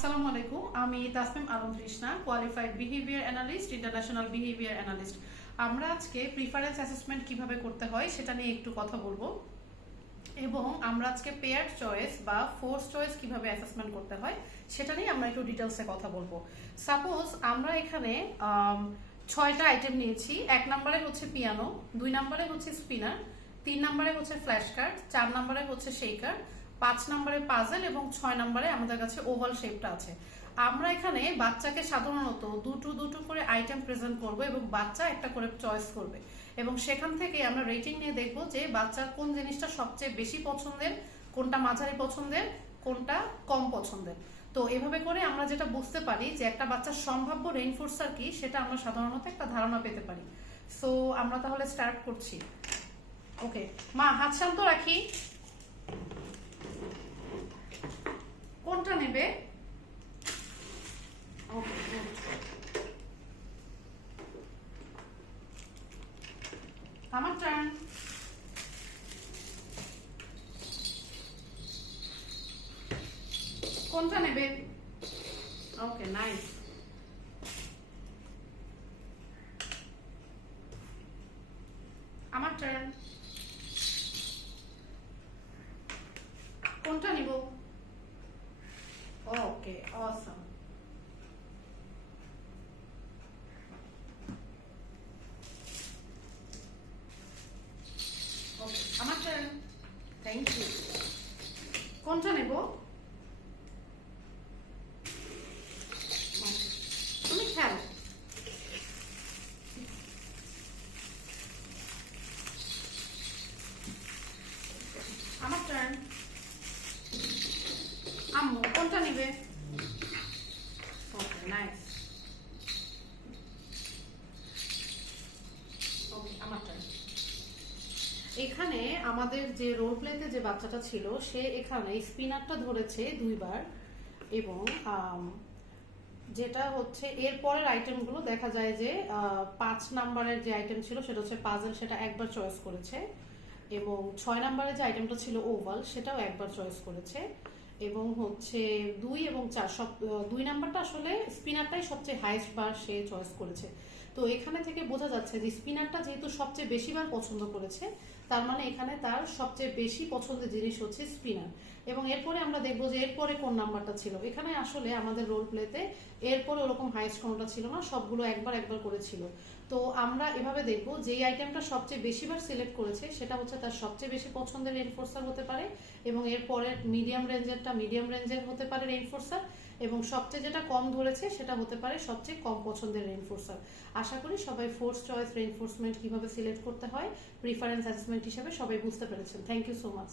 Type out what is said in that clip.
আসসালামু আলাইকুম। আমি Tasmim Alam Trishna, qualified behaviour analyst, international behaviour analyst. আমরা আজকে প্রিফারেন্স অ্যাসেসমেন্ট কিভাবে করতে হয় সেটা নিয়ে একটু কথা বলবো, এবং আমরা আজকে পেয়ার চয়েস বা ফোর্স চয়েস কিভাবে অ্যাসেসমেন্ট করতে হয় সেটা নিয়ে আমরা একটু ডিটেলসে কথা বলবো। সাপোজ আমরা এখানে 6টা আইটেম নিয়েছি। 1 নম্বরে হচ্ছে পিয়ানো, 2 নম্বরে হচ্ছে স্পিনার, 3 নম্বরে হচ্ছে ফ্ল্যাশ কার্ড, 4 নম্বরে হচ্ছে শেকার, 5 নম্বরে পাজল এবং 6 নম্বরে আমাদের কাছে ওভাল শেপটা আছে। আমরা এখানে বাচ্চাকে সাধারণত দুটো করে আইটেম প্রেজেন্ট করব এবং বাচ্চা একটা করে চয়েস করবে, এবং সেখান থেকে আমরা রেটিং নিয়ে দেখব যে বাচ্চার কোন জিনিসটা সবচেয়ে বেশি পছন্দের, কোনটা মাঝারি পছন্দের, কোনটা কম পছন্দের। তো এভাবে করে আমরা যেটা বুঝতে পারি যে একটা বাচ্চার সম্ভাব্য রেইনফোর্সার কি, সেটা আমরা সাধারণত একটা ধারণা পেতে পারি। সো আমরা তাহলে স্টার্ট করছি। ওকে মা, হাত শান্ত রাখি। কোনটা নেবে? ওকে, আমার টার্ন। কোনটা নেবে? ওকে, নাইস। আমার টার্ন। কোনটা নিব? ওকে, অসাম। ওকে, আমার টার্ন। Thank you. কোনটা নেব? তুমি খেলো। আমার টার্ন। আম্মু কোনটা নিবে? ওকে, নাইস। ওকে, আমার টার্ন। এখানে আমাদের যে রোল প্লেতে যে বাচ্চাটা ছিল, সে এখানে স্পিনারটা ধরেছে 2বার, এবং যেটা হচ্ছে এর পরের আইটেমগুলো দেখা যায় যে 5 নাম্বারের যে আইটেম ছিল সেটা হচ্ছে পাজল, সেটা একবার চয়েস করেছে, এবং 6 নাম্বারের যে আইটেমটা ছিল ওভাল, সেটাও একবার চয়েস করেছে, এবং হচ্ছে 2 এবং 4 সব 2 নাম্বারটা আসলে স্পিনারটাই সবচেয়ে হাইয়েস্ট বার সে চয়েস করেছে। তো এখানে থেকে বোঝা যাচ্ছে যে স্পিনারটা যেহেতু সবচেয়ে বেশিবার পছন্দ করেছে, তার মানে এখানে তার সবচেয়ে বেশি পছন্দের জিনিস হচ্ছে স্পিনার। এবং এরপরে আমরা দেখবো যে এরপরে কোন নাম্বারটা ছিল। এখানে আসলে আমাদের রোল প্লেতে এরপরে ওরকম হাইয়েস্ট কোনটা ছিল না, সবগুলো একবার একবার করেছিল। তো আমরা এভাবে দেখবো যেই আইটেমটা সবচেয়ে বেশিবার সিলেক্ট করেছে সেটা হচ্ছে তার সবচেয়ে বেশি পছন্দের রেইনফোর্সার হতে পারে, এবং এরপরের মিডিয়াম রেঞ্জের হতে পারে রেইনফোর্সার, এবং সবচেয়ে যেটা কম ধরেছে সেটা হতে পারে সবচেয়ে কম পছন্দের রেইনফোর্সার। আশা করি সবাই ফোর্স চয়েস রেইনফোর্সমেন্ট কিভাবে সিলেক্ট করতে হয় প্রিফারেন্স অ্যাসেসমেন্ট হিসেবে সবাই বুঝতে পেরেছেন। Thank you so much.